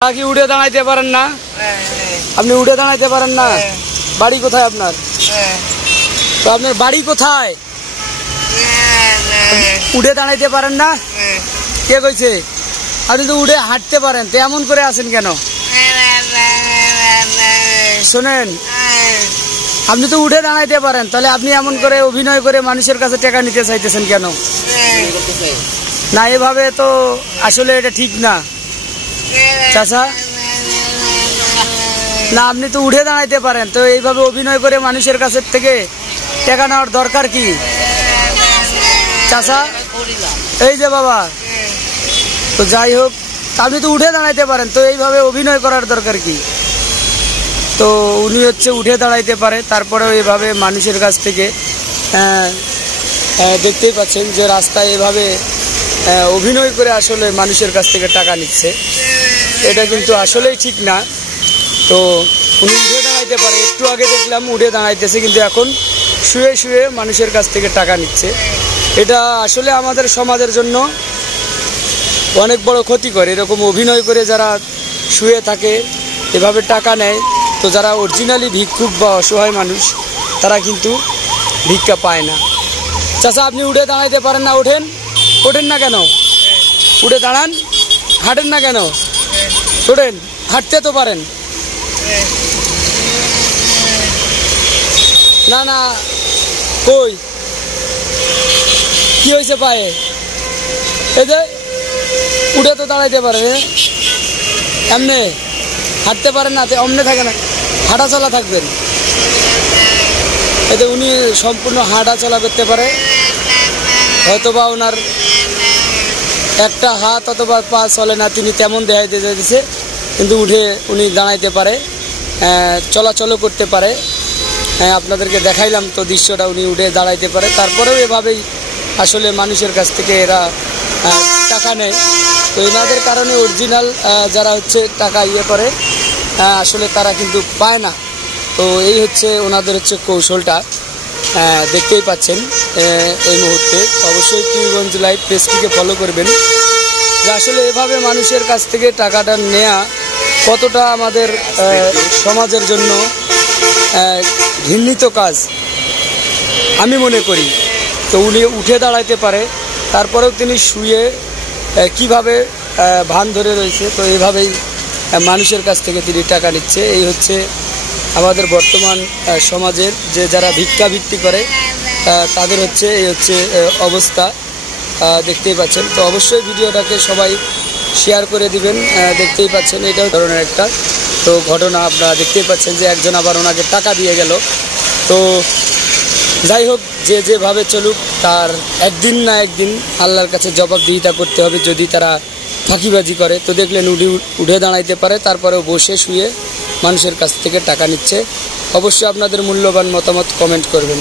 কি উঠে দাঁড়াইতে পারেন না? আপনি উঠে দাঁড়াইতে পারেন না? বাড়ি কোথায় আপনার? তো আপনার বাড়ি কোথায়? উঠে দাঁড়াইতে পারেন না? কে কইছে? আপনি তো উঠে হাঁটতে পারেন, তো এমন করে আছেন কেন? শোনেন, আপনি তো উঠে দাঁড়াইতে পারেন, তাহলে আপনি এমন করে অভিনয় করে মানুষের কাছে টাকা নিতে চাইতেছেন কেন? না, এভাবে তো আসলে এটা ঠিক না চাচা। না, আপনি তো উঠে দাঁড়াইতে পারেন, তো এইভাবে অভিনয় করে মানুষের কাছে থেকে টাকা নেওয়ার দরকার কি চাচা? এই যে বাবা, তো যাই হোক, আপনি তো উঠে দাঁড়াইতে পারেন, তো এইভাবে অভিনয় করার দরকার কি? তো উনি হচ্ছে উঠে দাঁড়াইতে পারে, তারপরেও এইভাবে মানুষের কাছ থেকে দেখতেই পাচ্ছেন যে রাস্তায় এভাবে অভিনয় করে আসলে মানুষের কাছ থেকে টাকা নিচ্ছে। এটা কিন্তু আসলেই ঠিক না। তো উনি উঠে দাঁড়াইতে পারে, একটু আগে দেখলাম উঠে দাঁড়াইতেছে, কিন্তু এখন শুয়ে শুয়ে মানুষের কাছ থেকে টাকা নিচ্ছে। এটা আসলে আমাদের সমাজের জন্য অনেক বড় ক্ষতিকর। এরকম অভিনয় করে যারা শুয়ে থাকে, এভাবে টাকা নেয়, তো যারা অরিজিনালি ভিক্ষুক বা অসহায় মানুষ, তারা কিন্তু ভিক্ষা পায় না। চাচা, আপনি উঠে দাঁড়াইতে পারেন না? ওঠেন, ওঠেন না কেন? উঠে দাঁড়ান, হাঁটেন না কেন? ওঠেন, হাঁটতে তো পারেন। না না, কই কি হয়েছে পায়ে? এই যে উঠে তো দাঁড়াইতে পারে, এমনি হাঁটতে পারেন না, অমনে থাকে না, হাঁটা চলা থাকবেন। এতে উনি সম্পূর্ণ হাঁটা চলা করতে পারে, হয়তোবা ওনার একটা হাত অথবা পা চলে না, তিনি তেমন দেখাইতে চাইতেছে, কিন্তু উঠে উনি দাঁড়াইতে পারে, চলাচলও করতে পারে। আপনাদেরকে দেখাইলাম তো দৃশ্যটা, উনি উঠে দাঁড়াইতে পারে। তারপরেও এভাবেই আসলে মানুষের কাছ থেকে এরা টাকা নেয়। তো এনাদের কারণে অরিজিনাল যারা হচ্ছে টাকা করে আসলে তারা কিন্তু পায় না। তো এই হচ্ছে ওনাদের হচ্ছে কৌশলটা, দেখতেই পাচ্ছেন এই মুহূর্তে। অবশ্যই পীরগঞ্জ লাইভ পেজটিকে ফলো করবেন, যে আসলে এভাবে মানুষের কাছ থেকে টাকাটা নেয়া কতটা আমাদের সমাজের জন্য ঘৃণিত কাজ আমি মনে করি। তো উনি উঠে দাঁড়াইতে পারে, তারপরেও তিনি শুয়ে কিভাবে ভান ধরে রয়েছে, তো এইভাবেই মানুষের কাছ থেকে তিনি টাকা নিচ্ছে। এই হচ্ছে আমাদের বর্তমান সমাজের যে যারা ভিক্ষাবৃত্তি করে তাদের হচ্ছে এই হচ্ছে অবস্থা, দেখতেই পাচ্ছেন। তো অবশ্যই ভিডিওটাকে সবাই শেয়ার করে দিবেন। দেখতেই পাচ্ছেন এটাও ধরনের একটা তো ঘটনা, আপনারা দেখতেই পাচ্ছেন যে একজন আবার ওনাকে টাকা দিয়ে গেল। তো যাই হোক, যে যেভাবে চলুক, তার একদিন না একদিন আল্লাহর কাছে জবাবদিহিতা করতে হবে যদি তারা ফাঁকিবাজি করে। তো দেখলেন উঠে দাঁড়াইতে পারে, তারপরেও বসে শুয়ে মানুষের কাছ থেকে টাকা নিচ্ছে। অবশ্যই আপনাদের মূল্যবান মতামত কমেন্ট করবেন।